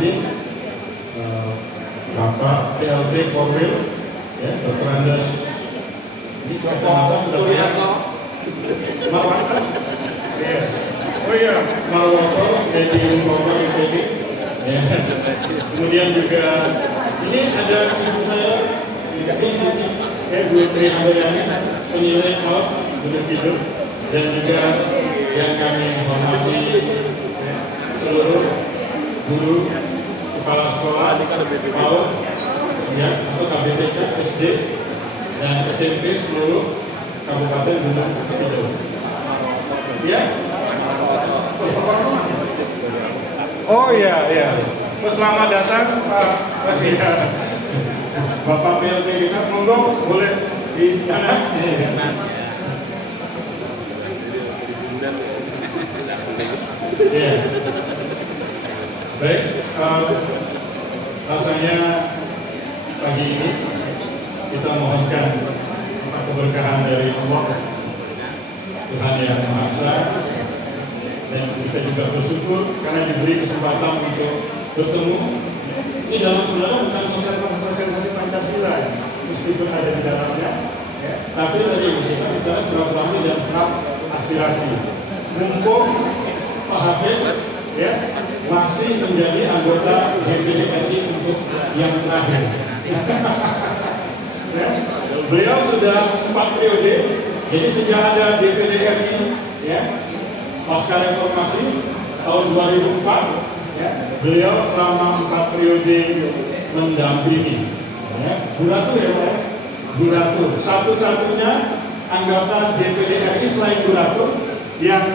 hormati Bapak PLT Korwil, ya, Dr. Andes ini kacamata sudah Marwata, ya. Oh iya, Marwata dari Bapak IPB, ya. Kemudian juga ini ada ibu saya, Bu Tri Handayani, penilai out untuk hidup, dan juga yang kami hormati seluruh guru, kepala sekolah, PAUD, ya, atau KBTK, SD, dan SMP seluruh Kabupaten Gunung Kidul. Ya? Oh iya, iya. Selamat datang Pak. Ya. Bapak PLT kita, monggo boleh di mana? Ya. Baik, rasanya pagi ini kita mohonkan keberkahan dari Allah, Tuhan yang Maha Esa, dan kita juga bersyukur karena diberi kesempatan untuk bertemu. Ini dalam sebenarnya bukan sosialisasi Pancasila, meskipun ada di dalamnya, ya. Tapi tadi kita bicara silaturahmi dan serap aspirasi. Mumpung Pak Habib, ya, masih menjadi anggota DPD RI untuk yang terakhir. Ya, beliau sudah 4 periode, jadi sejak ada DPD RI, ya, pasca reformasi tahun 2004, ya, beliau selama 4 periode mendampingi, ya, Buratur, ya Pak, Buratur, satu-satunya anggota DPD RI selain Buratur yang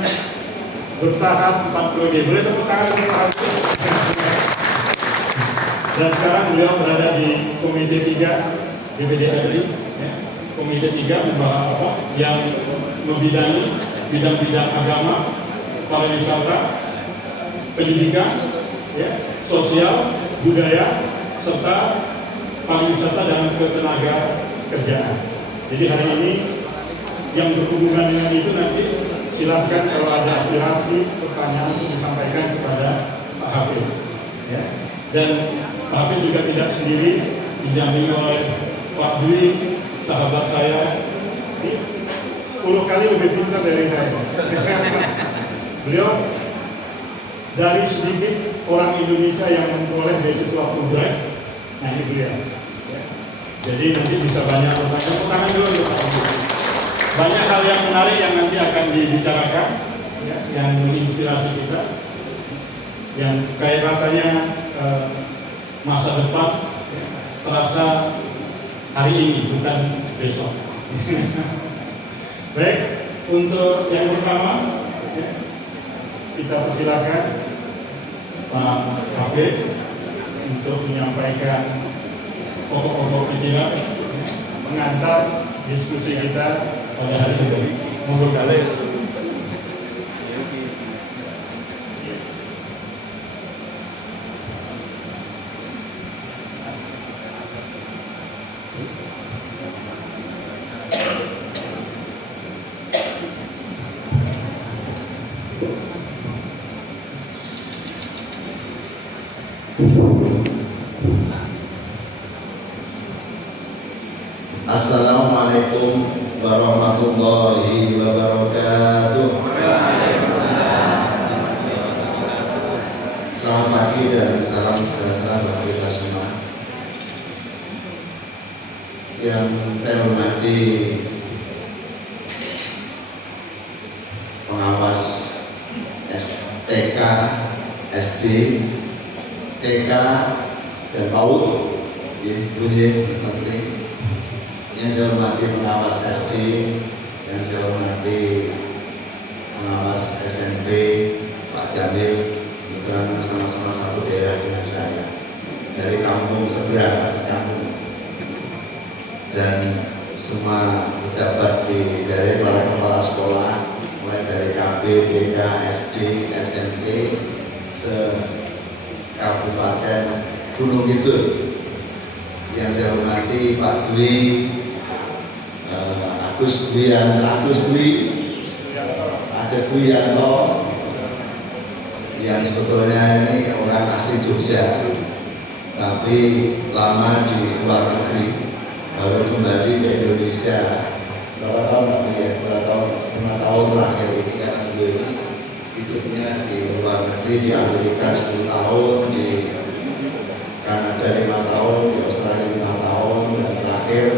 bertahan 4 periode. Boleh tepuk tangan untuk Pak Habib. Dan sekarang beliau berada di Komite 3 DPD RI, ya. Komite 3 membahas apa? Yang membidangi bidang-bidang agama, pariwisata, pendidikan, ya, sosial, budaya, serta pariwisata dan ketenaga kerjaan. Jadi hari ini yang berhubungan dengan itu nanti silahkan kalau ada aspirasi, pertanyaan untuk disampaikan kepada Pak Habib, ya. Dan Pak Habib juga tidak sendiri, didampingi oleh Pak Dwi, sahabat saya, 10 kali lebih pintar dari saya. Beliau dari sedikit orang Indonesia yang memperoleh beasiswa Fulbright, nah ini beliau. Jadi nanti bisa banyak pertanyaan dulu untuk Pak Habib. Banyak hal yang menarik yang nanti akan dibicarakan, ya, yang menginspirasi kita, yang kayak rasanya masa depan, ya, terasa hari ini bukan besok. Baik, untuk yang pertama, ya, kita persilakan Pak Habib untuk menyampaikan pokok-pokok pikiran, mengantar diskusi kita pada hari ini. Monggo kali. Assalamualaikum warahmatullahi wabarakatuh. Selamat pagi dan salam sejahtera bagi kita semua. Yang saya hormati pengawas STK, SD, TK, dan PAUD, penting. Yang saya hormati pengawas SD, yang saya hormati pengawas SMP, Pak Jamil, kebetulan sama-sama satu daerah dengan saya, dari kampung seberang, sekampung, dan semua pejabat di daerah, para kepala sekolah, mulai dari KB, DK, SD, SMP, se-Kabupaten Gunung Kidul. Yang saya hormati Pak Dwi, Agus Dwianto, yang sebetulnya ini orang asli Jogja, tapi lama di luar negeri, baru kembali ke Indonesia. Berapa tahun lagi ya? Berapa tahun? 5 tahun terakhir ini, karena beliau ini hidupnya di luar negeri, di Amerika 10 tahun, di Kanada 5 tahun, di Australia 5 tahun, dan terakhir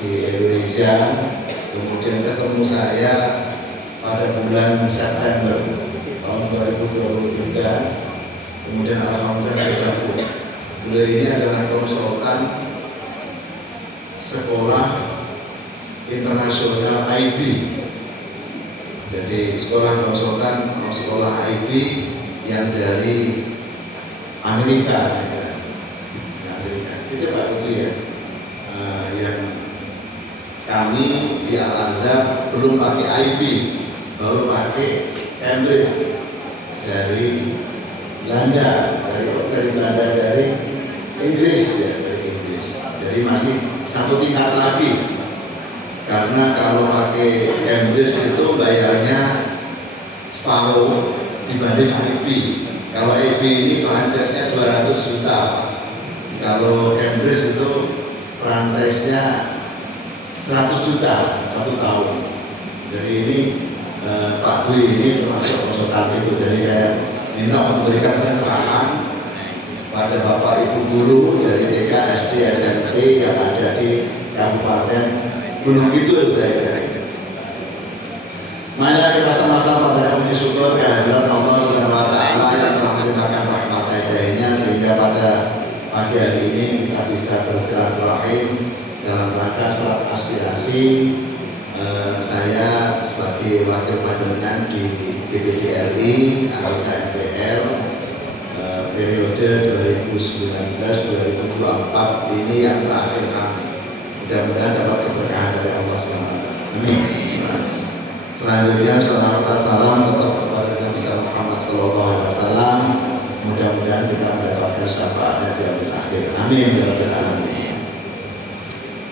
di Indonesia. Kemudian ketemu saya pada bulan September tahun 2023. Kemudian alhamdulillah bergabung. Beliau ini adalah konsultan sekolah internasional IB. Jadi sekolah konsultan sekolah IB yang dari Amerika. Itu Pak Putri ya, yang kami di Al-Azhar belum pakai IB, baru pakai Cambridge dari Belanda, dari Inggris ya, dari Inggris. Jadi masih satu tingkat lagi, karena kalau pakai Cambridge itu bayarnya separuh dibanding IB. Kalau IB ini franchise-nya 200 juta. Kalau Cambridge itu franchise-nya 100 juta 1 tahun. Jadi ini Pak Dwi ini termasuk konsultan itu. Jadi saya minta memberikan pencerahan pada Bapak Ibu guru dari TK, SD, SMP yang ada di Kabupaten Gunung Kidul saya. Mari kita sama-sama pada puji syukur kehadiran Allah Subhanahu wa taala yang telah melimpahkan rahmat hidayahnya sehingga pada pagi hari ini kita bisa bersilaturahim dalam rangka surat aspirasi. Saya sebagai wakil panjenengan di DPD RI, anggota MPR periode 2019-2024 ini yang terakhir kami. Mudah-mudahan dapat keberkahan dari Allah SWT. Amin. Selanjutnya salawat salam tetap kepada Nabi Muhammad SAW. Mudah-mudahan kita mendapatkan syafaatnya di akhir akhir. Amin. Amin.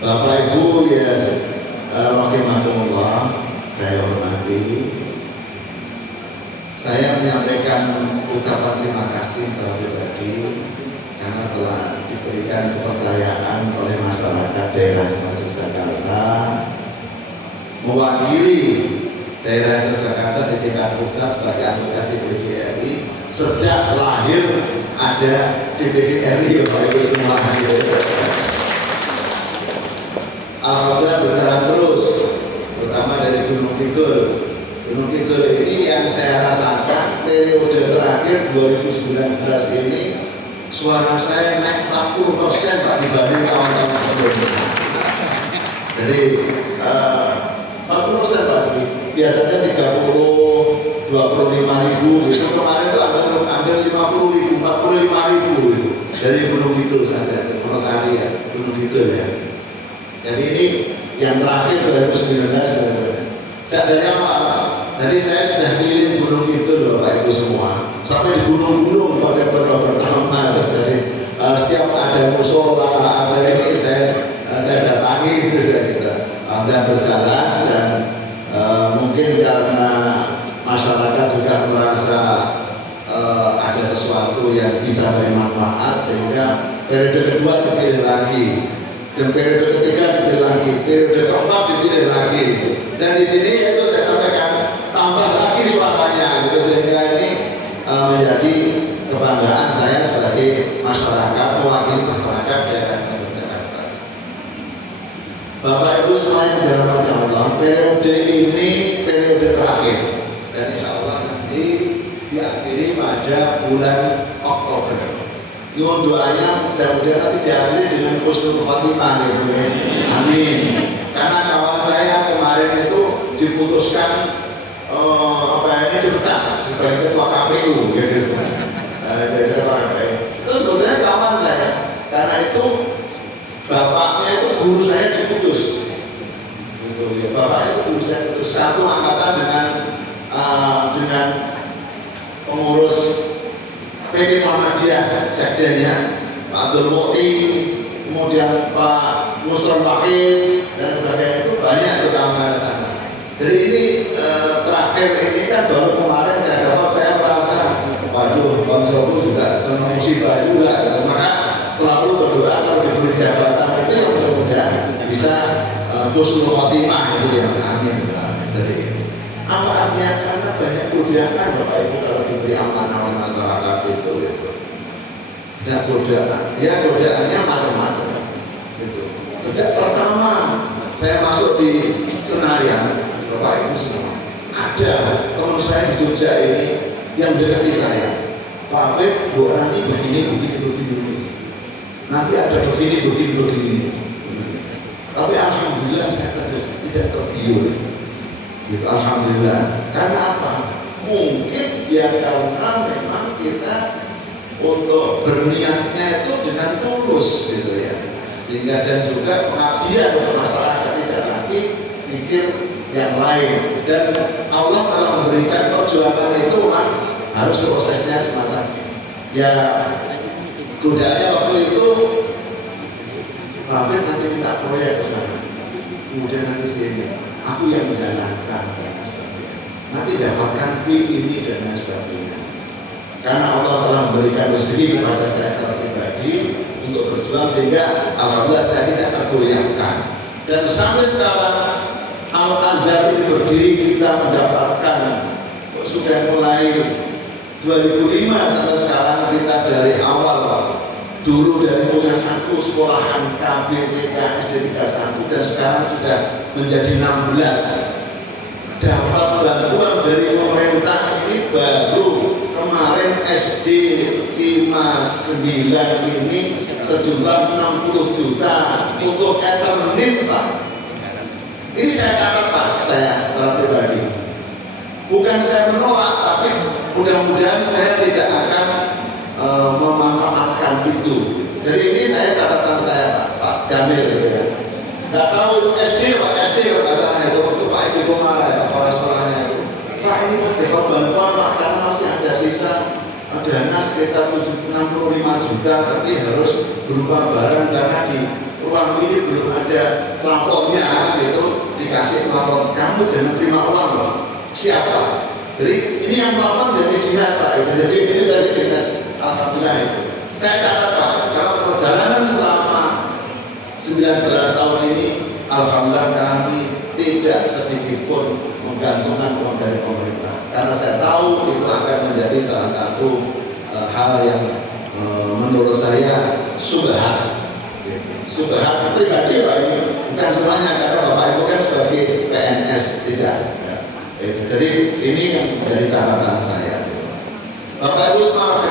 Bapak Ibu ya, rahimakumullah, saya hormati. Saya menyampaikan ucapan terima kasih secara pribadi karena telah diberikan kepercayaan oleh masyarakat daerah Yogyakarta mewakili daerah Yogyakarta di tingkat pusat sebagai anggota DPD RI. Sejak lahir ada DPD RI, Bapak Ibu semua. Alhamdulillah berjalan terus, terutama dari Gunung Kidul. Gunung Kidul ini yang saya rasakan periode terakhir 2019 ini suara saya naik 40% Pak dibanding tahun-tahun sebelumnya. Jadi 40% Pak, biasanya 30, 25 ribu gitu. Kemarin itu hampir 50 ribu, 45 ribu gitu. Dari Gunung Kidul saja, Wonosari ya, Gunung Kidul ya. Jadi ini yang terakhir 2019. Dari apa? Jadi saya sudah keliling Gunung Kidul Bapak Ibu semua, sampai di gunung-gunung pada bertahun-tahun. Jadi setiap ada musola, ada ini saya datangi gitu ya kita. Dan berjalan dan mungkin karena masyarakat juga merasa ada sesuatu yang bisa bermanfaat sehingga periode kedua dipilih lagi. Dan periode ketiga dipilih lagi, periode keempat dipilih lagi. Dan di sini itu saya sampaikan tambah lagi suaranya, gitu sehingga ini menjadi kebanggaan saya sebagai masyarakat, mewakili masyarakat daerah Yogyakarta. Bapak Ibu semua yang dirahmati Allah, periode ini periode terakhir, dan insya Allah nanti diakhiri pada bulan Oktober. Nyuwun doanya mudah-mudahan nanti diakhiri dengan husnul khotimah ya, amin. Karena kawan saya kemarin itu diputuskan dipecat sebagai ketua KPU gitu. Jadi ketua KPU. Itu sebetulnya kawan saya. Karena itu bapaknya itu guru saya diputus. Gitu ya. Bapaknya itu guru saya diputus. Satu angkatan dengan pengurus PP Muhammadiyah sekjennya Pak Abdul Mukti, kemudian Pak Musron Wakil dan sebagainya, itu banyak itu kawan-kawan sana. Jadi ini terakhir ini kan baru kemarin saya dapat, saya merasa wah juga gitu. Maka selalu berdoa kalau diberi jabatan itu yang mudah-mudahan bisa husnul khotimah itu ya, amin. Jadi apa artinya? Karena banyak godaan Bapak Ibu kalau diberi amanah oleh masyarakat itu gitu. Dan godaan, ya godaannya macam-macam gitu. Sejak pertama saya masuk di Senayan, Bapak Ibu semua, ada teman saya di Jogja ini yang dekati saya, Pak Fit, Bu, nanti begini. Nanti ada begini. Tapi alhamdulillah saya tidak tergiur. Gitu, alhamdulillah. Karena apa? Mungkin ya karena memang kita untuk berniatnya itu dengan tulus gitu ya. Sehingga dan juga pengabdian untuk masyarakat, tidak lagi mikir yang lain. Dan Allah telah memberikan perjuangan itu harus prosesnya semacam ya. Godaannya waktu itu Pak nanti minta proyek ke sana, kemudian nanti sini aku yang menjalankan, nanti dapatkan fee ini dan lain sebagainya. Karena Allah telah memberikan rezeki kepada saya secara pribadi untuk berjuang, sehingga alhamdulillah saya tidak tergoyahkan. Dan sampai sekarang Al-Azhar ini berdiri, kita mendapatkan sudah mulai 2005 sampai sekarang, kita dari awal dulu dari punya satu sekolahan KB, TK, SD 31 dan sekarang sudah menjadi 16. Dapat bantuan dari pemerintah ini baru kemarin SD 59 ini sejumlah 60 juta untuk Eternit Pak. Ini saya catat Pak, saya secara pribadi. Bukan saya menolak, tapi mudah-mudahan saya tidak akan memanfaatkan itu. Jadi ini saya catatan saya Pak Jamil gitu ya. Nggak tahu SD Pak, SD kalau nggak salah itu Pak Ibu marah ya, kepala sekolahnya itu. Pak ini dapat bantuan Pak, karena masih ada sisa dana sekitar 65 juta, tapi harus berupa barang karena di ruang ini belum ada plafonnya gitu, dikasih plafon. Kamu jangan terima uang loh. Siapa? Jadi ini yang plafon dari dinas Pak. Jadi ini dari dinas. Alhamdulillah itu. Saya catat Pak, kalau perjalanan selama 19 tahun ini, alhamdulillah kami tidak sedikit pun menggantungkan uang dari pemerintah. Karena saya tahu itu akan menjadi salah satu hal yang menurut saya subhat. Subhat pribadi Pak ini, bukan semuanya, karena Bapak Ibu kan sebagai PNS tidak. Jadi ini yang menjadi catatan saya. Bapak Ibu semua,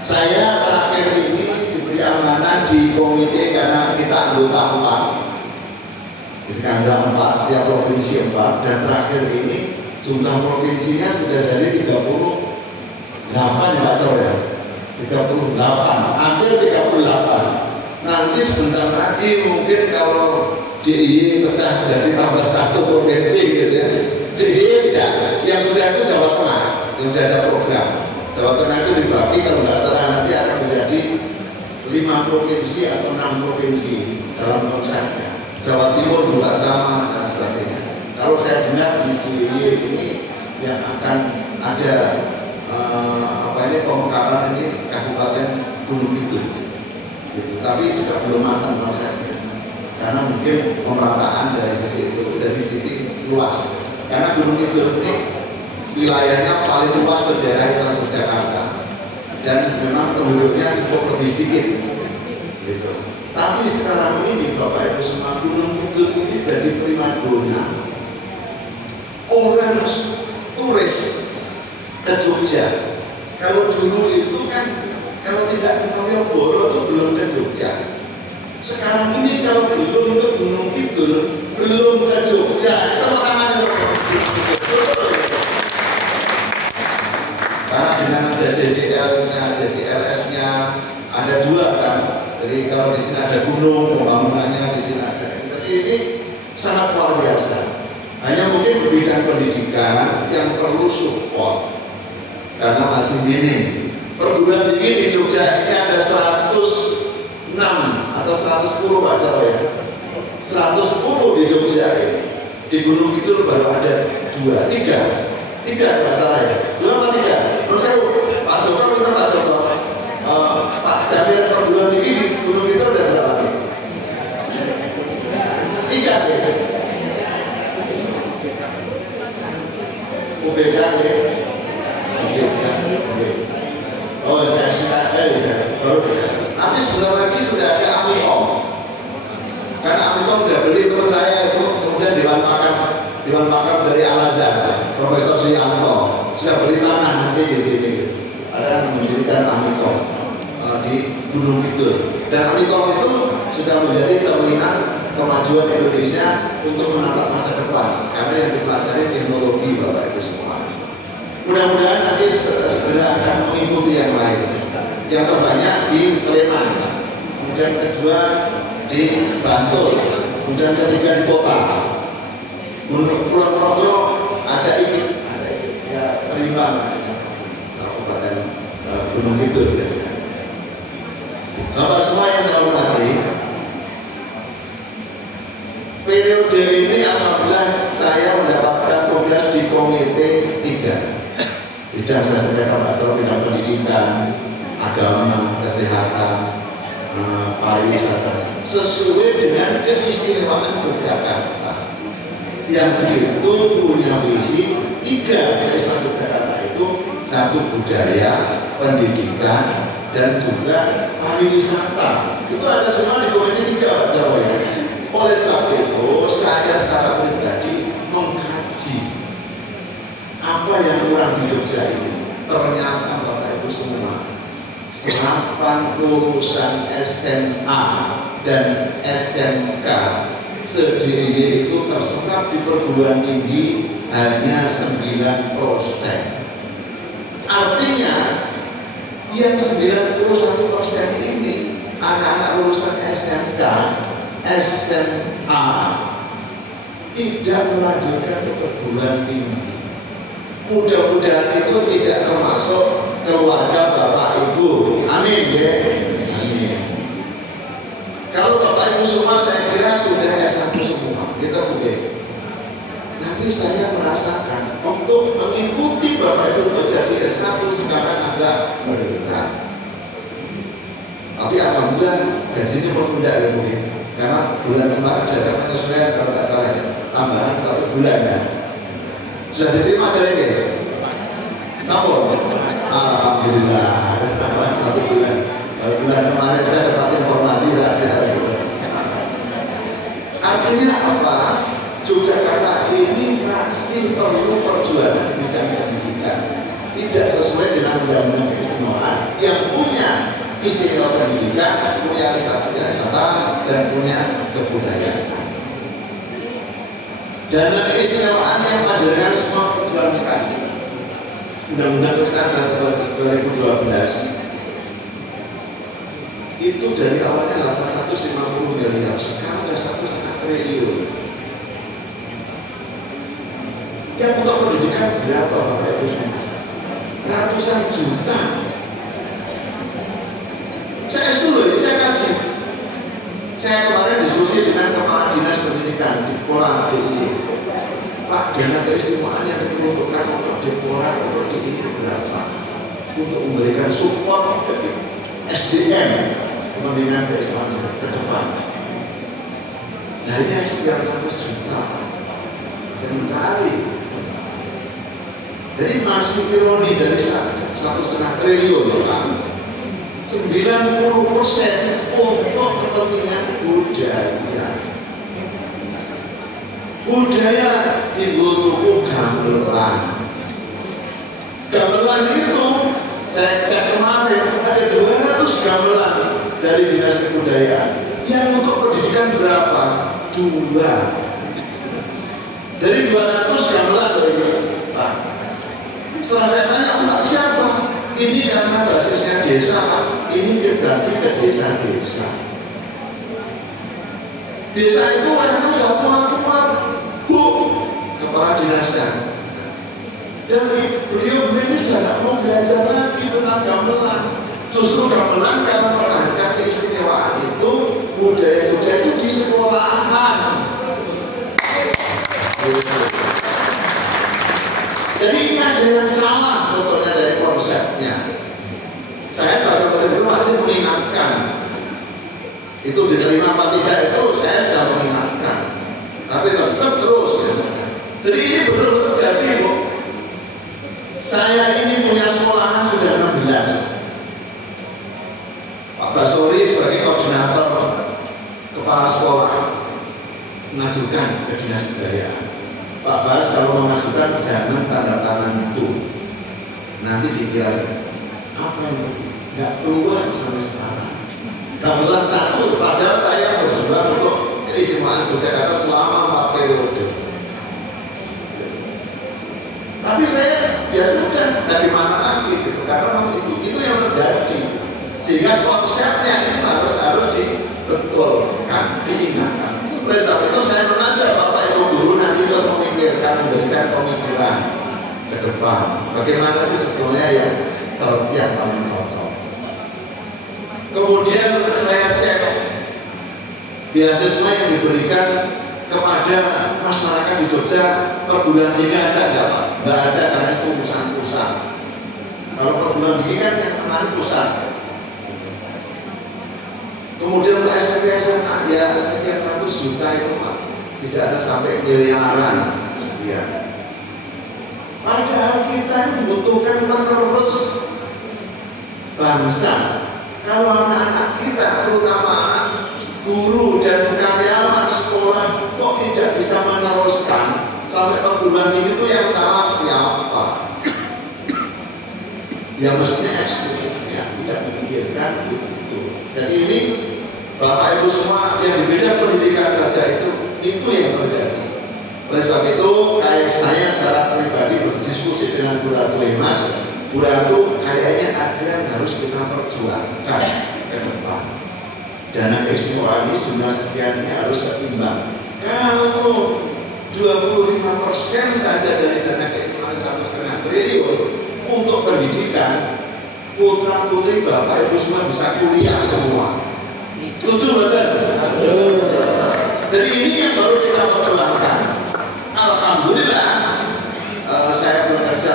saya terakhir ini diberi amanah di komite karena kita anggota 4. Jadi kandang 4, setiap provinsi 4, dan terakhir ini jumlah provinsinya sudah dari 38 ya Pak Saur ya. 38, hampir 38. Nanti sebentar lagi mungkin kalau DIY pecah jadi tambah 1 provinsi gitu ya. DIY tidak, yang sudah itu Jawa Tengah, yang sudah ada program. Jawa Tengah itu dibagi kalau nggak salah nanti akan menjadi 5 provinsi atau 6 provinsi dalam konsepnya. Jawa Timur juga sama dan sebagainya. Kalau saya dengar di DIY ini yang akan ada pemekaran ini Kabupaten Gunung Kidul. Gitu. Tapi juga belum matang konsepnya. Karena mungkin pemerataan dari sisi itu, dari sisi luas. Karena Gunung Kidul ini wilayahnya paling luas daerah Islam Jakarta, dan memang penduduknya cukup lebih sedikit. Gitu. Tapi sekarang ini Bapak Ibu semua, Gunung Kidul ini jadi primadona. Orang turis ke Jogja. Kalau dulu itu kan kalau tidak ke Malioboro itu belum ke Jogja. Sekarang ini kalau belum ke Gunung Kidul, belum ke Jogja. Kita mau tangan. Karena dengan ada JCLS-nya ada 2 kan. Jadi kalau di sini ada gunung, pembangunannya di sini ada. Jadi ini sangat luar biasa. Hanya mungkin di bidang pendidikan yang perlu support karena masih minim. Perguruan tinggi di Jogja ini ada 106 atau 110 Pak Jarwo ya. 110 di Jogja ini. Di Gunung Kidul baru ada 2, 3 Pak salah ya. 2 atau 3? Menurut saya Pak Joko minta Pak Joko Oh, baru nanti sebentar lagi sudah ada Amikom. Karena Amikom sudah beli teman saya itu, kemudian Dewan Pakar dari Al-Azhar, Profesor Suyanto sudah beli tanah nanti di sini. Ada yang mendirikan Amikom di Gunung Kidul. Dan Amikom itu sudah menjadi cerminan kemajuan Indonesia untuk menatap masa depan. Karena yang dipelajari teknologi, Bapak Ibu semua. Mudah-mudahan nanti segera akan mengikuti yang lain. Yang terbanyak di Sleman, kemudian kedua di Bantul, kemudian ketiga di kota. Menurut Pulau Progo ada ikut ya perimbangan Kabupaten Gunung Kidul. Bapak semua yang saya hormati, periode ini alhamdulillah saya mendapatkan tugas di Komite 3. Bidang saya sampaikan masalah bidang pendidikan, agama, kesehatan, pariwisata, sesuai dengan keistimewaan Yogyakarta yang itu punya visi 3 keistimewaan Yogyakarta itu: 1 budaya, pendidikan, dan juga pariwisata. Itu ada semua di Komite 3, Pak Jarwo. Oleh sebab itu saya secara pribadi mengkaji apa yang kurang di Jogja ini. Ternyata Bapak Ibu semua, serapan lulusan SMA dan SMK se-DIY itu terserap di perguruan tinggi hanya 9%. Artinya yang 91% ini anak-anak lulusan SMK, SMA tidak melanjutkan ke perguruan tinggi. Mudah-mudahan itu tidak termasuk keluarga Bapak Ibu. Amin ya. Amin. Kalau Bapak Ibu semua saya kira sudah S1 semua, kita boleh. Tapi saya merasakan untuk mengikuti Bapak Ibu menjadi S1 sekarang agak berat. Tapi alhamdulillah gajinya menunda ya Bu ya. Karena bulan kemarin ada penyesuaian kalau nggak salah ya, tambahan 1 bulan ya. Sudah diterima materi ya? Sampul? Alhamdulillah ada tambahan 1 bulan. Bulan kemarin saya dapat informasi saja. Artinya apa? Yogyakarta ini masih perlu perjuangan bidang pendidikan. Tidak sesuai dengan undang-undang keistimewaan yang punya istimewa pendidikan, punya wisata, dan punya kebudayaan. Dana keistimewaan yang panjenengan semua perjuangkan, Undang-Undang Keistimewaan 2012 itu dari awalnya 850 miliar, sekarang sudah 1,5 triliun. Yang untuk pendidikan berapa Bapak Ibu semua? Ratusan juta. Saya dulu ini saya kaji. Saya kemarin diskusi dengan Kepala Dinas Pendidikan di Pora DIY. Pak, dana keistimewaan yang diperuntukkan untuk di Pora untuk DIY berapa? Untuk memberikan support SDM kepentingan keistimewaan ke depan. Hanya sekian ratus juta yang mencari. Jadi masih ironi dari 1,5 triliun Pak. 90% untuk kepentingan budaya. Budaya dibutuhkan gamelan. Gamelan itu saya cek kemarin ada 200 gamelan dari Dinas Kebudayaan. Yang untuk pendidikan berapa? 2. Dari 200 gamelan ini, Pak. Setelah saya tanya, Pak siapa? Ini karena basisnya desa, Pak. Ini dibagi ke desa-desa. Desa itu orangnya sudah tua-tua, Bu, kepala dinasnya. Dan beliau ini sudah tidak mau belajar lagi tentang gamelan. Justru gamelan kalau mempertahankan keistimewaan itu, budaya Jogja itu di sekolahan. Jadi ini ada yang salah sebetulnya dari konsepnya. Saya sebagai pendiri wajib mengingatkan. Itu diterima apa tidak itu saya sudah mengingatkan. Tapi tetap terus ya. Jadi ini betul-betul terjadi Bu. Saya ini punya sekolahan sudah 16. dikira apa ini sih? Nggak keluar sampai sekarang. Gamelan satu, padahal saya berjuang untuk keistimewaan Yogyakarta selama 4 periode. Tapi saya ya sudah, nggak dimana lagi gitu, karena memang itu yang terjadi. Sehingga konsepnya ini harus dibetulkan, diingatkan. Oleh sebab itu saya mengajak Bapak Ibu guru nanti untuk memikirkan, memberikan pemikiran ke depan. Bagaimana sih sebetulnya yang paling cocok. Kemudian saya cek beasiswa yang diberikan kepada masyarakat di Jogja perguruan tinggi ada nggak Pak? Nggak ada, karena itu pusat. Kalau perguruan tinggi kan yang kemarin pusat. Kemudian untuk SMP SMA ya sekian ratus juta itu Pak, tidak ada sampai miliaran sekian. Padahal kita membutuhkan penerus bangsa. Kalau anak-anak kita, terutama anak guru dan karyawan sekolah, kok tidak bisa meneruskan sampai perguruan tinggi, itu yang salah siapa? Ya mestinya SD ya, tidak memikirkan itu. Jadi ini Bapak Ibu semua yang di bidang pendidikan saja itu yang terjadi. Oleh sebab itu kayak saya secara pribadi berdiskusi dengan Bu Ratu Mas, Bu Ratu kayaknya ada yang harus kita perjuangkan ke depan. Dana keistimewaan ini jumlah sekiannya harus seimbang. Kalau 25% saja dari dana keistimewaan 1,5 triliun untuk pendidikan, putra putri Bapak Ibu semua bisa kuliah semua. Setuju betul? Jadi ini yang baru kita perjuangkan. Alhamdulillah saya bekerja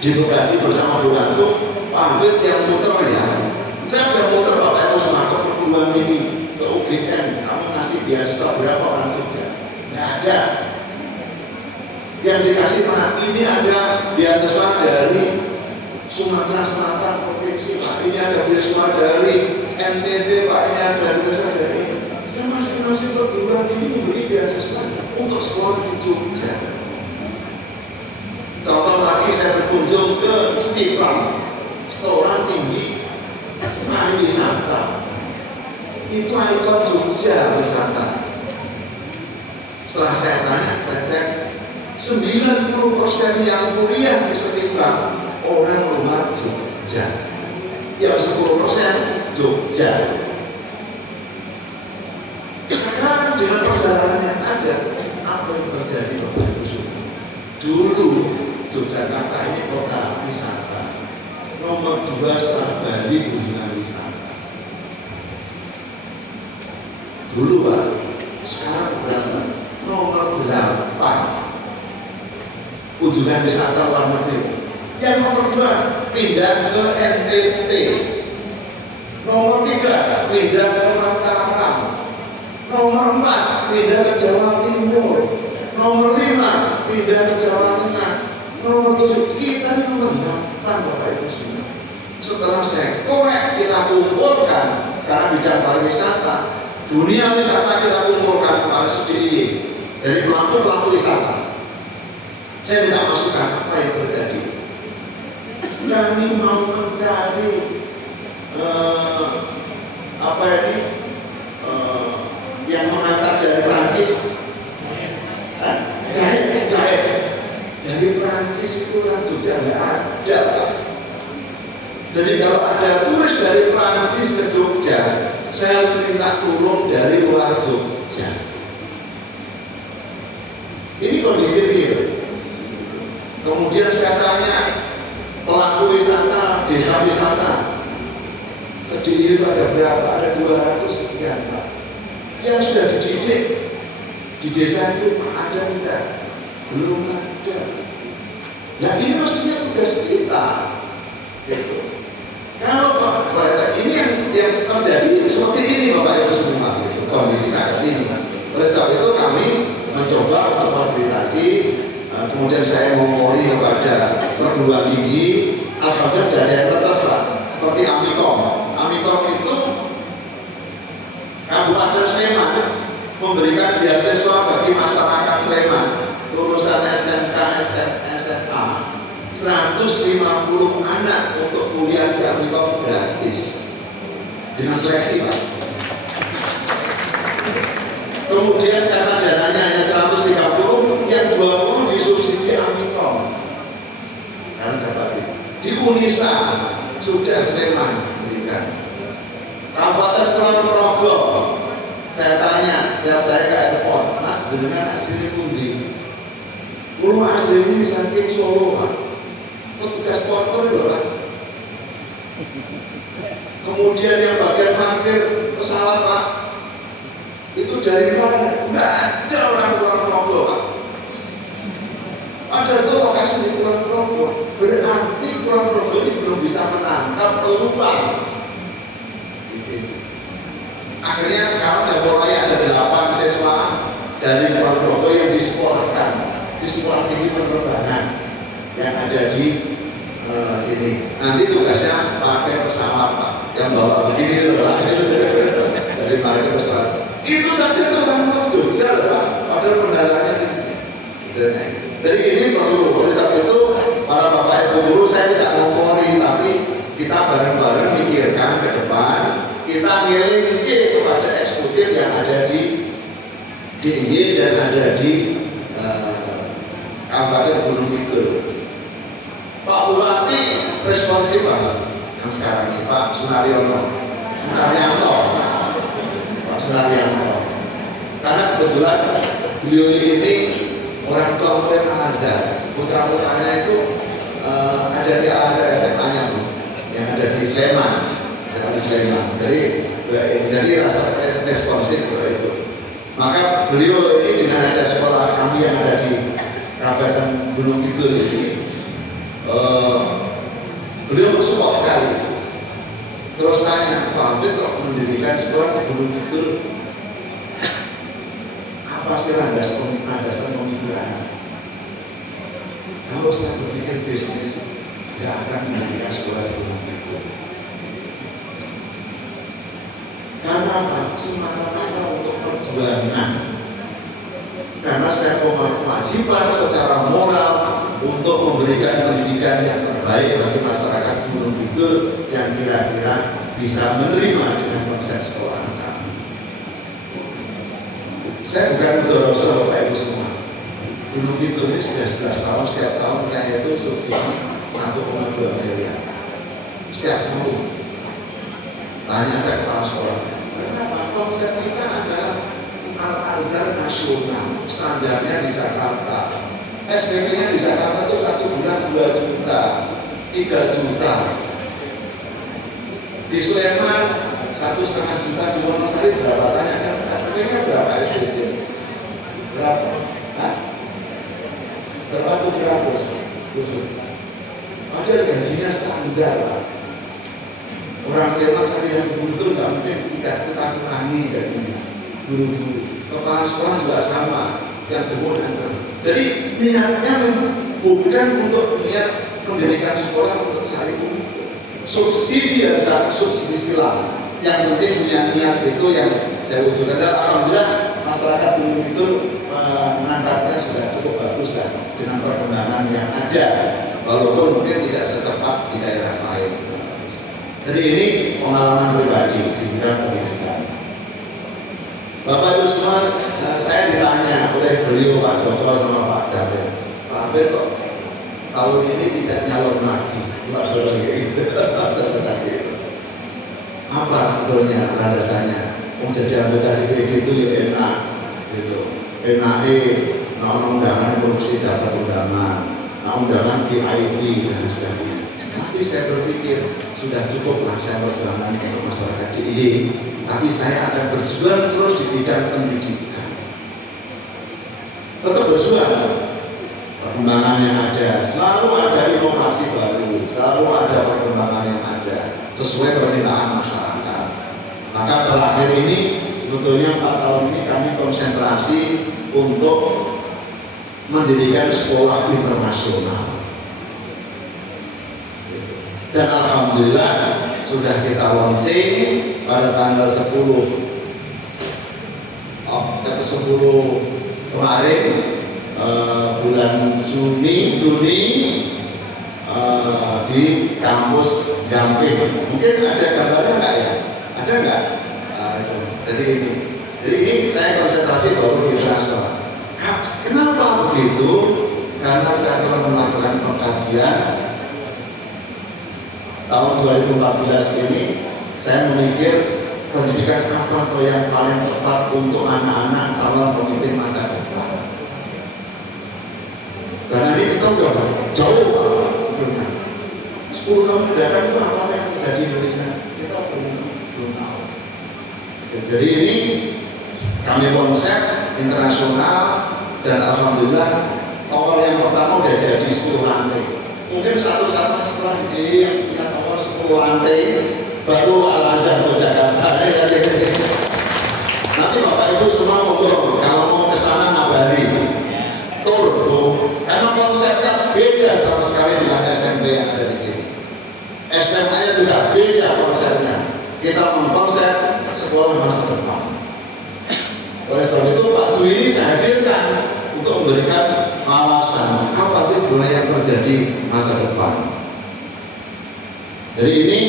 di Bekasi bersama Bu Ratu, pamit yang muter ya. Saya sudah muter Bapak Ibu semua ke perguruan tinggi, ke UGM, kamu ngasih beasiswa berapa orang Jogja? Nggak ada. Yang dikasih mana? Ini ada beasiswa dari Sumatera Selatan provinsi Pak, ini ada beasiswa dari NTT Pak, ini ada beasiswa dari ini. Saya masing-masing perguruan tinggi memberi beasiswa untuk sekolah di Jogja. Contoh lagi saya berkunjung ke Istiqlal, sekolah tinggi pariwisata. Itu ikon Jogja wisata. Setelah saya tanya, saya cek 90% yang kuliah di Istiqlal orang luar Jogja. Yang 10% Jogja. Sekarang dengan perjalanan yang ada, apa yang terjadi Bapak Ibu semua? Dulu Yogyakarta ini kota wisata, nomor 2 setelah Bali kunjungan wisata. Dulu Pak, sekarang berapa? Nomor 8 kunjungan wisata luar negeri. Yang nomor 2 pindah ke NTT. Nomor 3 pindah ke Mataram. Nomor 4 pindah ke Jawa Timur. Nomor 5 pindah ke Jawa Tengah. Nomor 7 kita di nomor 8 Bapak Ibu semua. Setelah saya korek, kita kumpulkan karena bidang pariwisata, dunia wisata kita kumpulkan kepada SDIY dari pelaku wisata. Saya minta masukan apa yang terjadi. Kami mau mencari yang mengantar dari Prancis. Gaet dari Prancis itu orang Jogja nggak ada Pak. Jadi kalau ada turis dari Prancis ke Jogja, saya harus minta tolong dari luar Jogja. Ini kondisi real. Kemudian saya tanya pelaku wisata, desa wisata, SDIY itu ada berapa? Ada 200 sekian Pak. Yang sudah dididik di desa itu ada enggak? Belum ada. Nah ini mestinya tugas kita. Gitu. Kalau Pak, ini yang terjadi seperti ini Bapak Ibu semua, gitu, kondisi saat ini. Oleh sebab itu kami mencoba untuk fasilitasi. Kemudian saya mengori kepada perguruan tinggi, alhamdulillah dari yang atas Pak, seperti Amikom. Amikom itu Kabupaten Sleman memberikan beasiswa bagi masyarakat Sleman lulusan SMK, SMA 150 baptis dengan seleksi Pak. Kemudian karena dananya hanya 130, yang 20 disubsidi Amikom. Karena dapat di Unisa sudah Sleman berikan. Kabupaten Kulon Progo, saya tanya, setiap saya ke airport, Mas dengan asli pundi? Kulo asli ini saking Solo Pak. Petugas porter itu Pak. Kemudian yang bagian parkir pesawat Pak, itu dari mana? Nggak ada orang Kulon Progo Pak. Ada tuh lokasi di Kulon Progo. Berarti Kulon Progo ini belum bisa menangkap peluang di sini. Akhirnya sekarang sudah mulai ada 8 siswa dari Kulon Progo yang disekolahkan di sekolah tinggi penerbangan yang ada di sini. Nanti tugasnya pakai pesawat Pak, yang bawa begini loh Pak. Dari pakai pesawat. Itu saja tuh orang Jogja loh Pak. Padahal kendalanya di sini. Jadi ini perlu. Oleh sebab itu para bapak ibu guru, saya tidak ngompori, tapi kita bareng-bareng mikirkan ke depan. Kita ngiling kepada eksekutif yang ada di DIY dan ada di Kabupaten Gunung Kidul. Pak Bupati responsif banget yang sekarang ini Pak Sunaryanto. Pak Sunaryanto. Karena kebetulan beliau ini orang tua murid Al-Azhar. Putra-putranya itu ada di Al-Azhar SMA-nya yang ada di Sleman. Jadi rasa responsif itu. Maka beliau ini dengan ada sekolah kami yang ada di Kabupaten Gunung Kidul ini, beliau bersuap sekali. Terus tanya, Pak Hafid kok mendirikan sekolah di Gunung Kidul? Apa sih landasan pemikiran? Kalau saya berpikir bisnis, tidak akan mendirikan sekolah di Gunung Kidul. Karena apa? Semata-mata untuk perjuangan. Karena saya kewajiban secara moral untuk memberikan pendidikan yang terbaik bagi masyarakat Gunung Kidul yang kira-kira bisa menerima dengan konsep sekolah kami. Saya bukan mendorong Bapak Ibu semua. Gunung Kidul ini sudah 11 tahun, setiap tahun saya itu subsidi 1,2 miliar. Setiap tahun. Tanya saya kepala sekolah. Kenapa konsep kita adalah Al-Azhar nasional, standarnya di Jakarta. SPP-nya di Jakarta itu 1 bulan 2 juta, 3 juta. Di Sleman 1,5 juta, di Wonosari berapa? Tanyakan SPP-nya berapa SPP? Berapa? Hah? Berapa 700? Padahal gajinya standar Pak. Orang Sleman sampai yang betul nggak mungkin kita kurangi gajinya. Guru-guru, kepala sekolah juga sama, yang kemudian. Jadi niatnya memang bukan untuk niat mendirikan sekolah untuk cari untung. Subsidi adalah subsidi silang. Yang penting punya niat itu yang saya wujudkan. Dan alhamdulillah masyarakat Gunung itu menangkapnya sudah cukup bagus lah dengan perkembangan yang ada, walaupun mungkin tidak secepat di daerah lain. Jadi ini pengalaman pribadi di bidang pendidikan. Bapak Ibu semua, saya ditanya oleh beliau Pak Joko sama Pak Jamil, Pak Hafid kok tahun ini tidak nyalon lagi, Pak Joko gitu. Apa sebetulnya landasannya? Menjadi anggota DPD itu ya enak, gitu. Nah undangan produksi dapat undangan, nah undangan VIP dan sebagainya. Tapi saya berpikir sudah cukuplah saya perjuangan untuk masyarakat DIY. Tapi saya akan berjuang terus di bidang pendidikan. Tetap berjuang. Perkembangan yang ada, selalu ada inovasi baru, selalu ada perkembangan yang ada sesuai permintaan masyarakat. Maka terakhir ini sebetulnya 4 tahun ini kami konsentrasi untuk mendirikan sekolah internasional. Dan alhamdulillah sudah kita launching pada tanggal 10 kemarin, bulan Juni di kampus Gamping. Mungkin ada gambarnya nggak ya? Ada nggak? Itu. Jadi ini saya konsentrasi baru di internasional. Kenapa begitu? Karena saya telah melakukan pengkajian tahun 2014 ini. Saya memikir pendidikan apa atau yang paling tepat untuk anak-anak calon pemimpin masa depan. Karena ini kita udah jauh Pak. 10 tahun mendatang itu apa yang terjadi di Indonesia? Kita belum tahu. Jadi ini kami konsep internasional dan alhamdulillah tower yang pertama udah jadi 10 lantai. Mungkin satu-satunya sekolah di yang punya tower 10 lantai baru Al-Azhar di Jakarta. Nanti Bapak Ibu semua ngobrol kalau mau ke sana ngabari. Tur, karena konsepnya beda sama sekali dengan SMP yang ada di sini. SMA-nya juga beda konsepnya. Kita mengkonsep sekolah masa depan. Oleh sebab itu Pak Dwi ini saya hadirkan untuk memberikan alasan apa sih sebenarnya yang terjadi masa depan. Jadi ini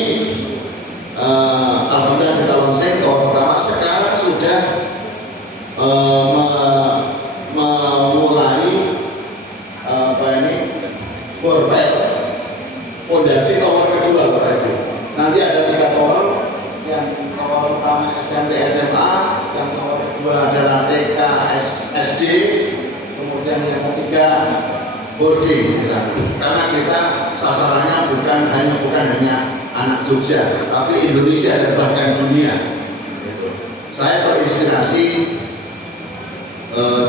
alhamdulillah kita launching tahun pertama. Sekarang sudah memulai borbel fondasi tower kedua Bapak Ibu. Nanti ada 3 tower. Yang tower pertama SMP SMA, yang tower kedua adalah TK SD, kemudian yang ketiga boarding di sana. Karena kita sasarannya bukan hanya anak Jogja, tapi Indonesia dan bahkan dunia. Gitu. Saya terinspirasi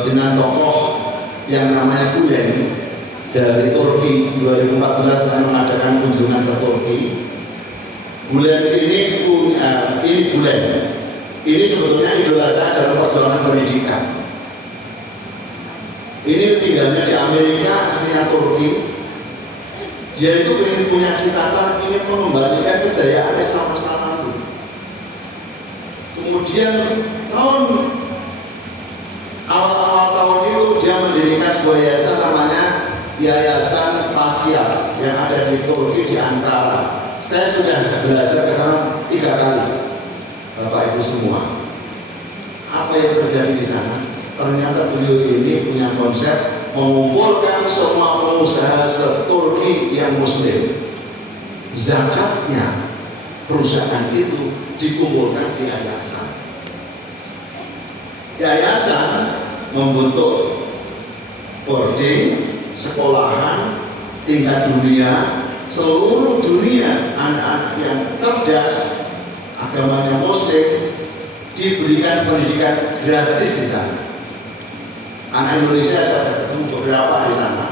dengan tokoh yang namanya Gulen dari Turki. 2014 saya mengadakan kunjungan ke Turki. Gulen ini Gulen. Ini sebetulnya idola saya dalam perjalanan pendidikan. Ini tinggalnya di Amerika, aslinya Turki. Dia itu ingin punya cita-cita, ingin mengembalikan kejayaan Islam masa lalu. Kemudian awal tahun itu dia mendirikan sebuah yayasan namanya Yayasan Tasya yang ada di Turki di Ankara. Saya sudah belajar ke sana 3 kali, Bapak Ibu semua. Apa yang terjadi di sana? Ternyata beliau ini punya konsep mengumpulkan semua pengusaha se-Turki yang Muslim. Zakatnya perusahaan itu dikumpulkan di yayasan. Yayasan membentuk boarding, sekolahan, tingkat dunia, seluruh dunia anak-anak yang cerdas, agamanya Muslim, diberikan pendidikan gratis di sana. Anak Indonesia saya ada ketemu beberapa di sana.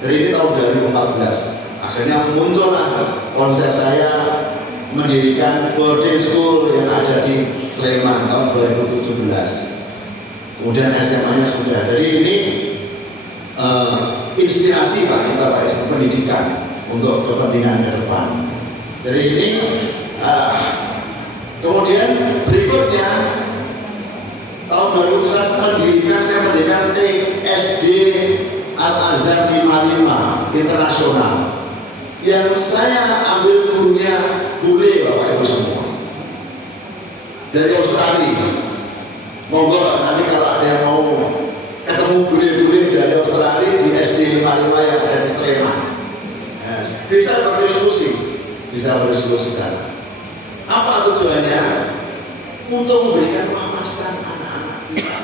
Dari ini tahun 2014, akhirnya muncullah konsep saya mendirikan boarding school yang ada di Sleman tahun 2017. Kemudian SMA-nya sudah. Jadi ini inspirasi Pak kita Pak pendidikan untuk kepentingan ke depan. Jadi ini kemudian berikutnya tahun 2011 saya mendirikan TSD Al-Azhar 55 internasional yang saya ambil gurunya bule Bapak Ibu semua dari Australia. Monggo nanti kalau ada yang mau ketemu bule-bule dari Australia di SD 55 yang ada di Sleman, bisa berdiskusi sana. Apa tujuannya? Untuk memberikan wawasan anak-anak kita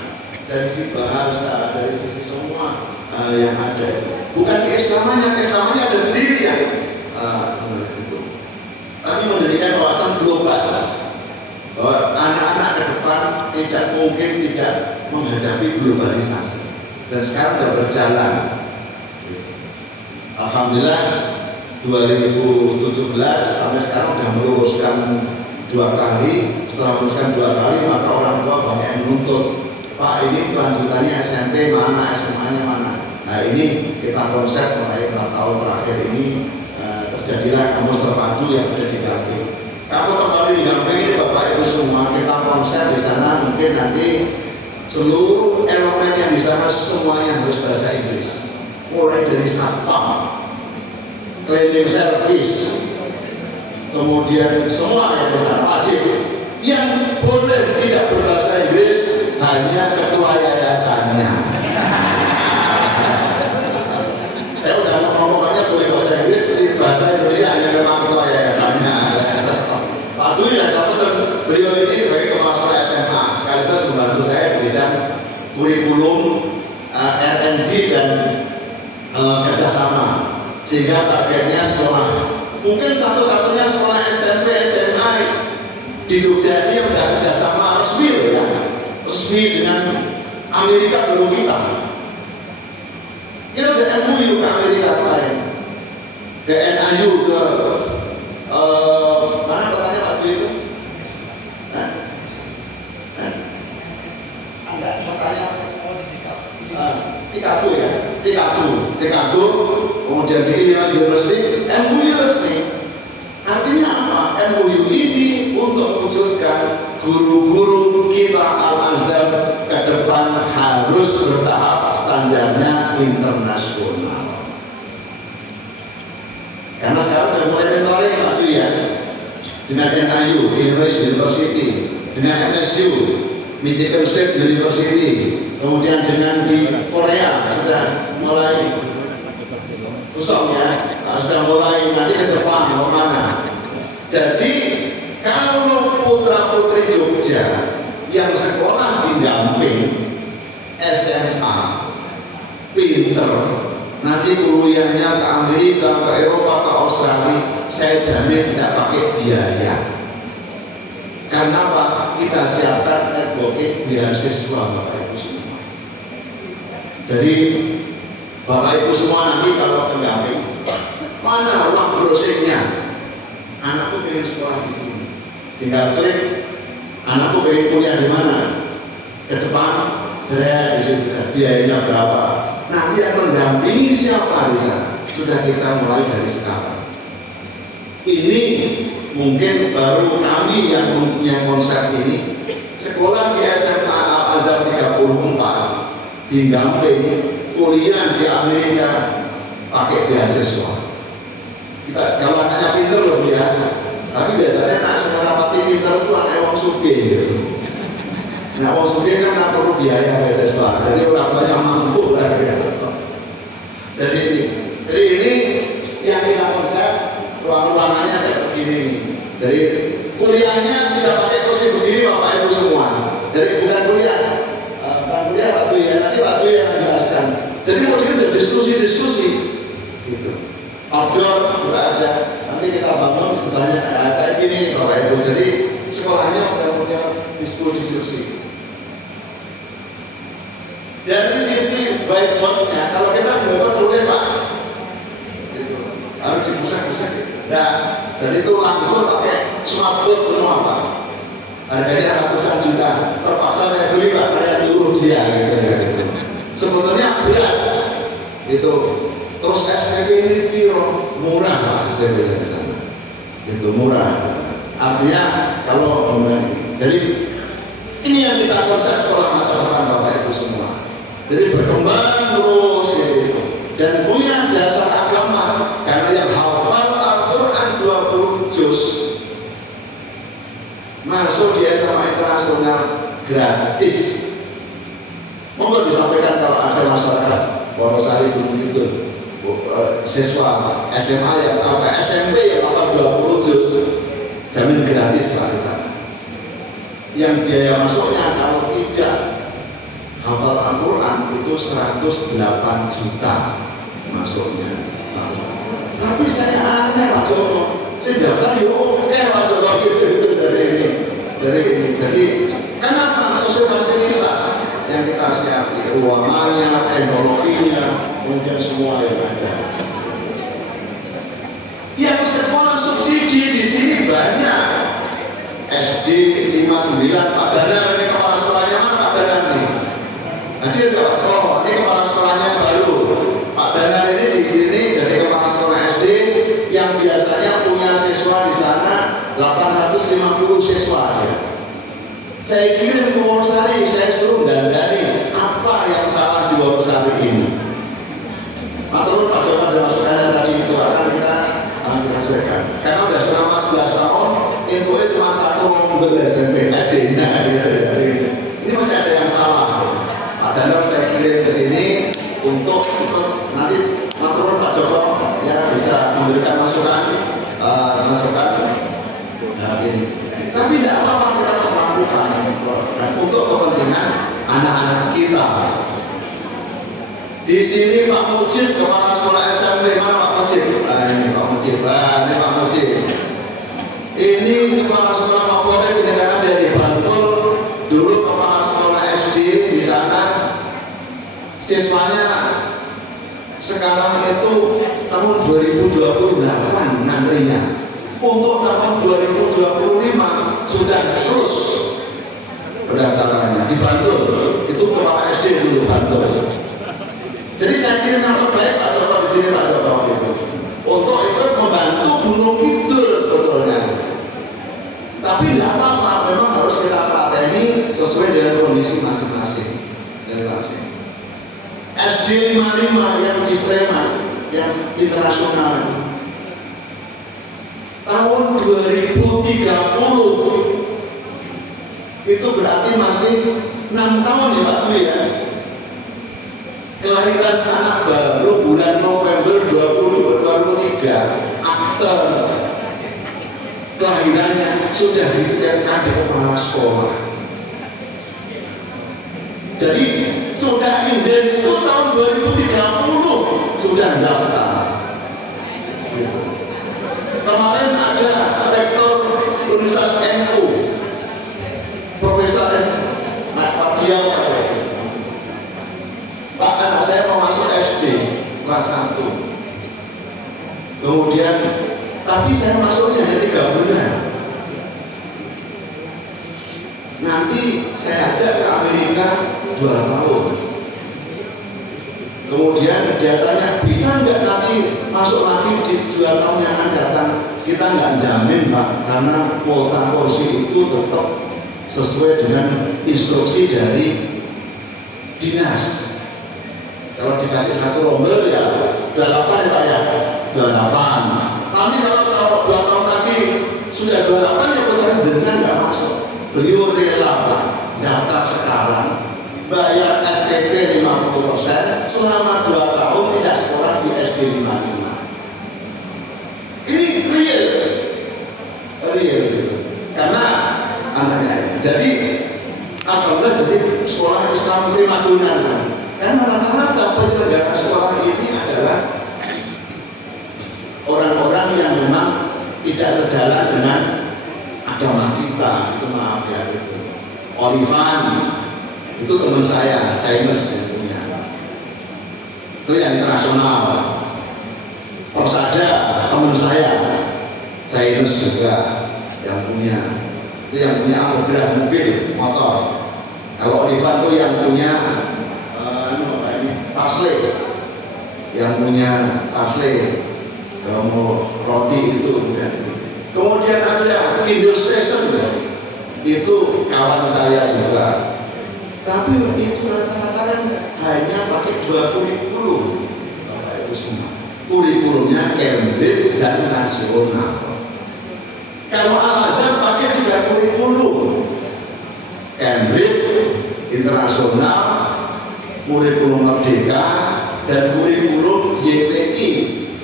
dari sisi bahasa, dari sisi semua yang ada. Bukan keislamannya ada sendiri ya. Tapi memberikan wawasan global bahwa anak-anak ke depan tidak mungkin tidak menghadapi globalisasi. Dan sekarang sudah berjalan. Alhamdulillah 2017 sampai sekarang sudah meluluskan 2 kali. Setelah meluluskan 2 kali maka orang tua banyak yang menuntut, Pak ini kelanjutannya SMP mana, SMA-nya mana. Nah ini kita konsep mulai 4 tahun terakhir ini terjadilah kampus terpadu yang ada di Gamping. Kampus terpadu di Gamping ini Bapak Ibu semua kita konsep di sana mungkin nanti seluruh elemen yang di sana semuanya harus bahasa Inggris. Mulai dari satpam, cleaning service, kemudian semua yang besar wajib. Yang boleh tidak berbahasa Inggris hanya ketua yayasannya. Saya udah ngomongnya boleh bahasa Inggris, bahasa Indonesia hanya memang ketua yayasannya. Pak Dwi dan saya pesan, beliau ini sebagai kepala sekolah SMA sekaligus membantu saya di bidang kurikulum, R&D dan kerjasama, sehingga targetnya sekolah mungkin satu-satunya sekolah SMP SMA di Jogja ini yang sudah kerjasama resmi loh ya, resmi dengan Amerika belum kita. Kita udah MOU ke Amerika kemarin, ke NIU, ke mana kotanya Pak Dwi itu? Enggak, kotanya Cikadu ya, Cikadu, kemudian di Illinois University, MOU resmi. Artinya apa? MOU ini untuk mewujudkan guru-guru kita Al-Azhar ke depan harus bertahap standarnya internasional. Karena sekarang sudah mulai mentoring Pak Dwi ya, dengan NIU, Illinois University, dengan MSU, Michigan State University, kemudian dengan di Korea sudah mulai kosong ya, sudah mulai nanti ke Jepang ke mana. Jadi kalau putra putri Jogja yang sekolah di Gamping SMA pinter, nanti kuliahnya ke Amerika, ke Eropa, ke Australia, saya jamin tidak pakai biaya. Karena apa? Kita siapkan advocate beasiswa Bapak Ibu semua. Jadi Bapak Ibu semua nanti kalau ke Gamping, mana ruang browsingnya? Anakku pengen sekolah di sini, tinggal klik. Anakku pengen kuliah di mana? Ke Jepang, saya di situ. Biayanya berapa? Nanti yang mendampingi siapa di sana? Sudah kita mulai dari sekarang. Ini mungkin baru kami yang mempunyai konsep ini. Sekolah di SMA Al-Azhar 34 di Gamping, kuliah di Amerika pakai beasiswa. Kita kalau anaknya pinter loh ya, tapi biasanya anak sekarang mati pinter itu anak wong sugih. Nah wong sugih kan nggak perlu biaya beasiswa, jadi orang banyak mampu lah ya. Jadi ini yang kita konsep, ruang-ruangannya kayak begini nih. Jadi kuliahnya tidak pakai kursi begini Bapak Ibu semua. Jadi bukan kuliah Pak Dwi ya, nanti Pak Dwi yang menjelaskan. Jadi mungkin ada diskusi-diskusi gitu. Outdoor juga ada, nanti kita bangun sebelahnya kayak gini Bapak Ibu. Jadi sekolahnya punya diskusi. Dari sisi whiteboardnya, kalau kita melakukan tulis Pak, gitu. Harus dibusak-busak gitu. Nah, jadi itu langsung pakai smartboard semua Pak. Harganya ratusan juta, terpaksa saya beli Pak, karena nyuruh dia gitu ya gitu. Sebetulnya berat itu. Terus SPP ini piro? Murah Pak SPP di sana. Itu murah. Artinya kalau jadi ini yang kita konsep sekolah masa depan Bapak Ibu semua. Jadi berkembang terus gitu. Dan punya dasar agama, karena yang hafal Al-Quran 20 juz masuk di SMA internasional gratis. Monggo disampaikan kalau ada masyarakat Wonosari begitu. Siswa SMA yang SMP yang hafal 20 juz jamin gratis Pak di sana. Yang biaya masuknya kalau tidak hafal Al-Quran itu 108 juta masuknya. Tapi saya aneh Pak Joko, saya daftar ya oke Pak Joko gitu dari ini. Jadi kenapa sesuai fasilitas yang kita siapkan, ruangannya, teknologinya, kemudian semua yang ada. Yang sekolah subsidi di sini banyak. SD 59 Pak Danar, ini kepala sekolahnya mana Pak Danar nih? Hadir nggak Pak? Oh, ini kepala sekolahnya baru. Pak Danar ini di sini jadi kepala sekolah SD yang biasanya punya siswa di sana 850 siswa ya. Saya kirim ke Wonosari, saya suruh dandani apa yang salah di Wonosari ini. Matur Pak Joko ada masukannya tadi itu akan kita menyesuaikan. Karena udah selama 11 tahun, itu cuma satu rombel SMP, SD-nya gitu ya. Ini masih ada yang salah. Gitu. Padahal saya kirim ke sini untuk nanti maturun Pak Joko ya bisa memberikan masukan, nah, ini. Tapi tidak apa-apa kita tetap lakukan dan untuk kepentingan anak-anak kita. Di sini Pak Mujib, kepala sekolah SMP, mana Pak Mujib? Nah, ini Pak Mujib, ini Pak Mujib. Ini kepala sekolah Mapolres di negara dari Bantul, dulu kepala sekolah SD di sana, siswanya sekarang itu tahun 2028 ngantrinya. Untuk tahun 2025 sudah terus pendaftarannya di Bantul. Itu kepala SD dulu Bantul. Jadi saya kirim yang terbaik Pak Joko di sini Pak Joko itu untuk ikut membantu Gunung Kidul sebetulnya. Tapi tidak apa-apa, memang harus kita telaten sesuai dengan kondisi masing-masing. SD 55 yang di Sleman, yang internasional tahun 2030 itu berarti masih 6 tahun ya Pak Dwi ya. Kelahiran anak baru bulan November 2023, akte kelahirannya sudah ditetapkan di kepala sekolah. Jadi sudah inden itu tahun 2030 sudah daftar. Kemarin ada rektor Universitas NU, Profesor Pak Diam, Pak, anak saya mau masuk SD kelas 1. Kemudian, tapi saya masuknya hanya 3 bulan. Nanti saya ajak ke Amerika 2 tahun. Kemudian dia tanya, bisa nggak nanti masuk lagi di 2 tahun yang akan datang? Kita nggak jamin Pak, karena kuota kursi itu tetap sesuai dengan instruksi dari dinas. Kalau dikasih 1 rombel ya 28 ya Pak ya, 28. Nanti kalau 2 tahun lagi sudah 28 ya putaran jenengan nggak masuk. Beliau rela Pak, daftar sekarang, bayar SPP 50%, selama 2 tahun tidak sekolah di SD 55. Ini real, karena anaknya ini. Jadi alhamdulillah jadi sekolah Islam primadona. Karena rata-rata penyelenggara sekolah ini adalah orang-orang yang memang tidak sejalan dengan agama kita. Itu maaf ya, itu Olivan itu teman saya, Chinese yang punya. Itu yang internasional. Persada teman saya, Chinese juga yang punya. Itu yang punya anugerah mobil, motor. Kalau Olivan itu yang punya Pasle, yang punya Pasle, mau roti itu. Kemudian ada Indo Station, itu kawan saya juga. Tapi itu rata-rata kan hanya pakai 2 kurikulum, Bapak Ibu semua. Kurikulumnya Cambridge dan nasional. Kalau Al-Azhar pakai 3 kurikulum, Cambridge, internasional, kurikulum merdeka, dan kurikulum YPI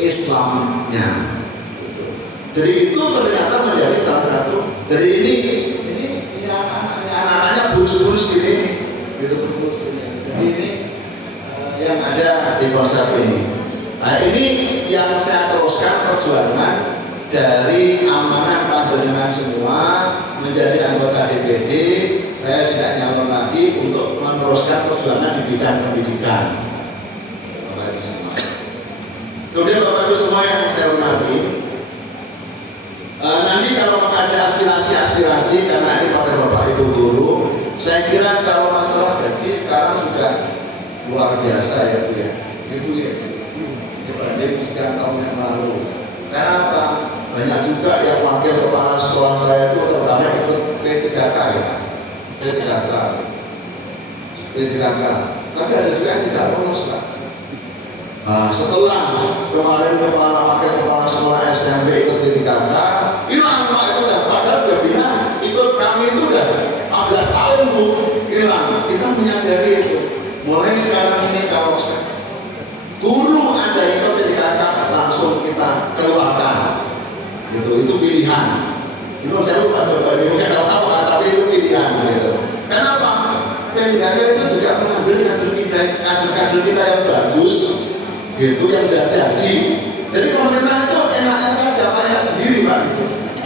Islamnya. Jadi itu ternyata menjadi salah satu. Jadi ini anak-anaknya burus-burus gini, gitu. Jadi ini yang ada di konsep ini. Nah ini yang saya teruskan perjuangan dari amanah panjenengan semua menjadi anggota DPD. Saya tidak nyalon lagi untuk meneruskan perjuangan di bidang pendidikan. Kemudian Bapak Ibu semua yang saya hormati, nanti kalau ada aspirasi-aspirasi, karena ini pada Bapak Ibu guru, saya kira kalau masalah gaji sekarang sudah luar biasa ya Bu ya. Ibu ya, dibanding sekian tahun yang lalu. Karena apa? Banyak juga yang wakil kepala sekolah saya itu tertarik ikut P3K ya. P3K. Tapi ada juga yang tidak lolos Pak. Nah, setelah kemarin wakil kepala sekolah SMP ikut P3K, hilang Pak itu udah, padahal dia bilang ikut kami itu udah 14 tahun Bu, hilang. Kita menyadari itu. Mulai sekarang ini kalau guru ada ikut P3K langsung kita keluarkan. Itu pilihan. Itu saya lupa coba ini mungkin tahu apa, tapi itu pilihan gitu. Kenapa? P3K itu juga mengambil kader kita yang bagus, gitu yang sudah jadi. Jadi pemerintah itu enaknya saja banyak sendiri Pak.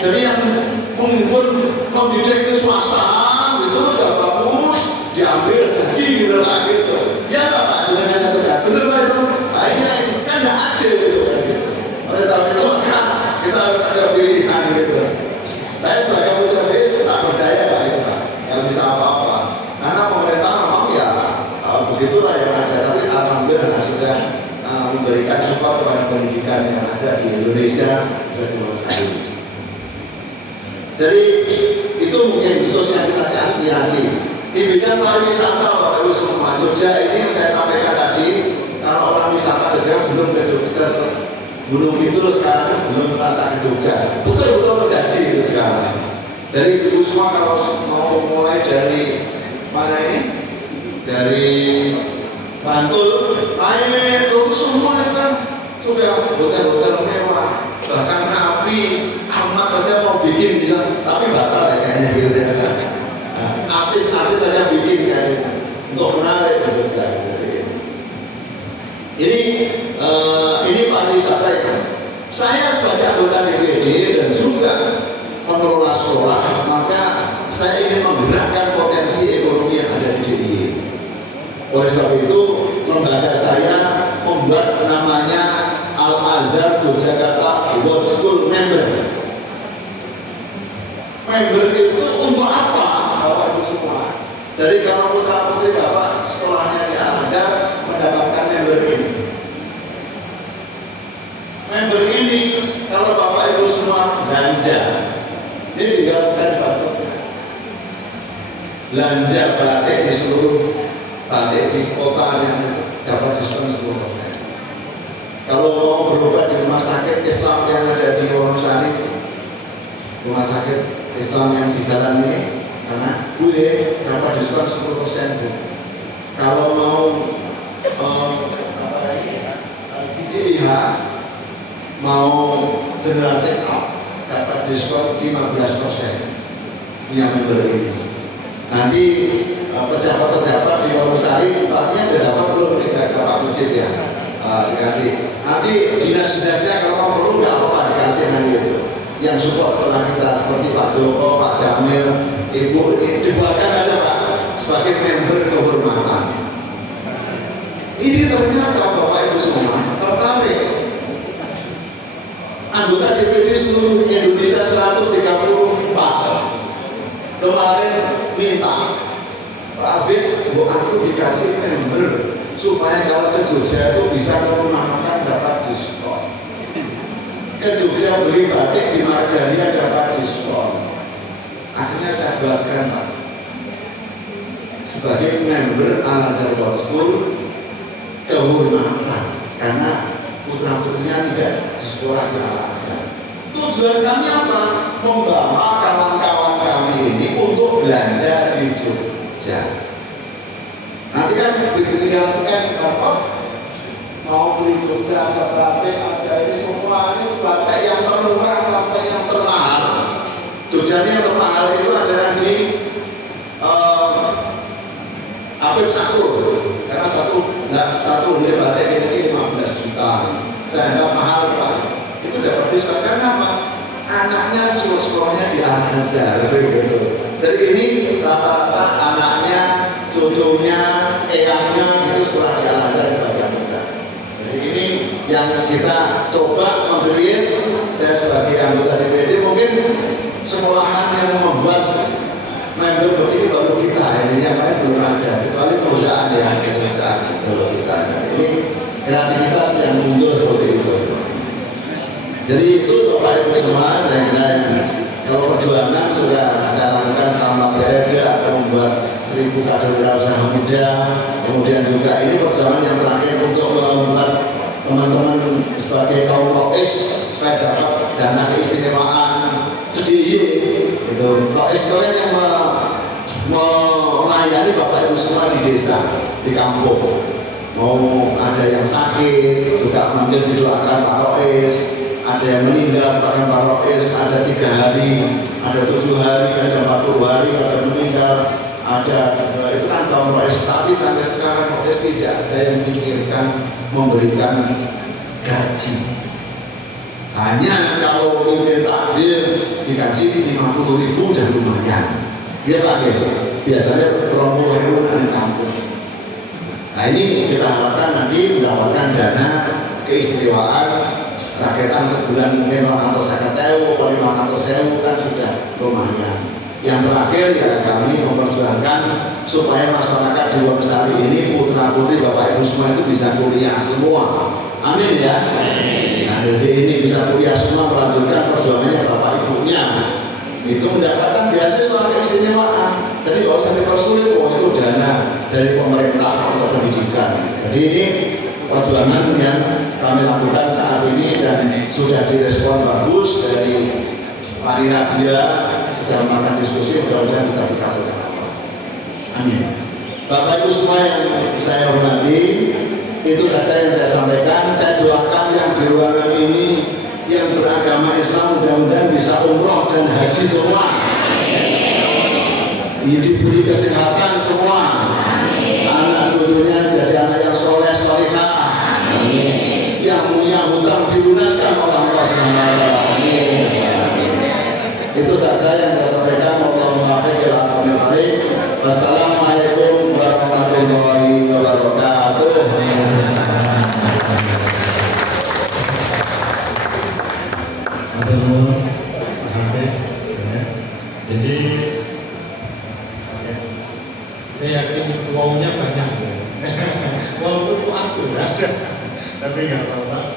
Jadi yang mengimpun mendidik ke swasta itu sudah bagus, diambil jadi gitu lah gitu. Ya nggak Pak, dengan itu kan benar Pak itu. Nah ini kan nggak adil gitu kan. Oleh sebab itu kita harus ada pilihan gitu. Saya sebagai putra B tak berdaya Pak itu Pak, nggak bisa apa-apa. Karena pemerintah memang ya begitulah yang ada. Tapi alhamdulillah sudah memberikan support kepada pendidikan yang ada di Indonesia dan di luar negeri. Jadi itu mungkin sosialisasi aspirasi. Di bidang pariwisata Bapak Ibu semua, Jogja ini saya sampaikan tadi, kalau orang wisata biasanya belum ke Jogja, Gunung Kidul sekarang belum merasa ke Jogja. Betul-betul terjadi itu sekarang. Jadi Ibu semua kalau mau mulai dari mana ini? Dari Bantul, itu semua itu kan sudah hotel-hotel mewah. Bahkan Raffi Ahmad saja mau bikin di sana, tapi batal ya kayaknya gitu ya. Artis-artis saja bikin kayaknya untuk menarik ke Jogja. Ini pariwisata ya. Saya sebagai anggota DPD dan juga pengelola sekolah, maka saya ingin menggerakkan potensi ekonomi yang ada di DIY. Oleh sebab itu, lembaga saya membuat namanya Al-Azhar Yogyakarta World School Member. Member itu untuk apa? Bapak Ibu semua. Jadi kalau putra putri Bapak sekolahnya di Al-Azhar mendapatkan member ini. Member ini kalau Bapak Ibu semua belanja, ini tinggal sekali belanja batik di seluruh batik di kota yang dapat diskon 10%. Kalau mau berobat di rumah sakit Islam yang ada di Wonosari, rumah sakit Islam yang di jalan ini, karena gue dapat diskon 10% Bu. Kalau mau di JIH mau general check up dapat diskon 15% yang member ini. Nanti pejabat-pejabat di Wonosari artinya sudah dapat belum tidak Pak Masjid ya, dikasih. Nanti dinas-dinasnya kalau mau perlu nggak apa-apa dikasih nanti itu. Yang support sekolah kita seperti Pak Joko, Pak Jamil, Ibu ini dibuatkan aja Pak sebagai member kehormatan. Ini ternyata Bapak Ibu semua tertarik. Anggota DPD seluruh Indonesia 134 kemarin minta Pak Afif, Bu aku dikasih member supaya kalau ke Jogja itu bisa ke rumah makan dapat diskon. Ke Jogja beli batik di Margaria dapat diskon. Akhirnya saya buatkan Pak sebagai member Al-Azhar World School kehormatan karena putra putrinya tidak di sekolah di Al-Azhar. Tujuan kami apa? Membawa kawan-kawan kami ini untuk belanja di Jogja. Nanti kan tinggal scan dapat mau beli Jogja ada batik, ada ini semua ini batik yang termurah sampai yang termahal. Jogja ini yang termahal itu adalah di Apip Sakur, karena satu beli batik ini 15 juta. Saya anggap mahal Pak. Itu dapat diskon karena apa? Anaknya cuma sekolahnya di Al-Azhar gitu. Jadi ini rata-rata anaknya, cucunya, eyangnya itu sekolah di Al-Azhar sebagai muda. Jadi ini yang kita coba memberi. Saya sebagai anggota DPD mungkin sekolahan yang membuat member begini baru kita, ini yang lain belum ada kecuali perusahaan yang perusahaan itu kita. Ini kreativitas yang muncul seperti itu. Jadi itu Bapak Ibu semua, saya kira kalau perjuangan sudah saya lakukan selama periode atau membuat 1000 kader wirausaha muda, kemudian juga ini perjuangan yang terakhir untuk membuat teman-teman sebagai kaum rois supaya dapat dana keistimewaan sedih itu rois kalian yang melayani Bapak Ibu semua di desa, di kampung. Mau ada yang sakit juga mungkin didoakan Pak Rois, ada yang meninggal Pak Rois, ada 3 hari, ada 7 hari, ada 40 hari, ada meninggal, ada itu kan kaum Rois. Tapi sampai sekarang Rois tidak ada yang memikirkan memberikan gaji. Hanya kalau pimpin takbir dikasih 50.000 dan lumayan. Dia lagi biasanya 20.000 dari kampung. Nah ini kita harapkan nanti mendapatkan dana keistimewaan rakyatan sebulan mungkin 250.000 atau 500.000 kan sudah lumayan. Yang terakhir ya kami memperjuangkan supaya masyarakat di Wonosari ini putra putri Bapak Ibu semua itu bisa kuliah semua. Amin ya. Nah jadi ini bisa kuliah semua melanjutkan perjuangannya Bapak Ibunya. Itu mendapatkan beasiswa keistimewaan. Jadi kalau usah dipersulit, itu dana dari pemerintah untuk pendidikan. Jadi ini perjuangan yang kami lakukan saat ini dan sudah direspon bagus dari Panitia, sudah melakukan diskusi, mudah-mudahan bisa dikabulkan. Amin. Bapak Ibu semua yang saya hormati, itu saja yang saya sampaikan. Saya doakan yang di ruangan ini yang beragama Islam mudah-mudahan bisa umroh dan haji semua. Diberi kesehatan semua. Anak cucunya jadi anak yang soleh solehah. Yang punya hutang dilunaskan oleh Allah SWT. Itu saja yang saya sampaikan. Wassalamualaikum warahmatullahi wabarakatuh. Jadi saya yakin wownya banyak, walaupun itu aku ya, tapi nggak apa-apa.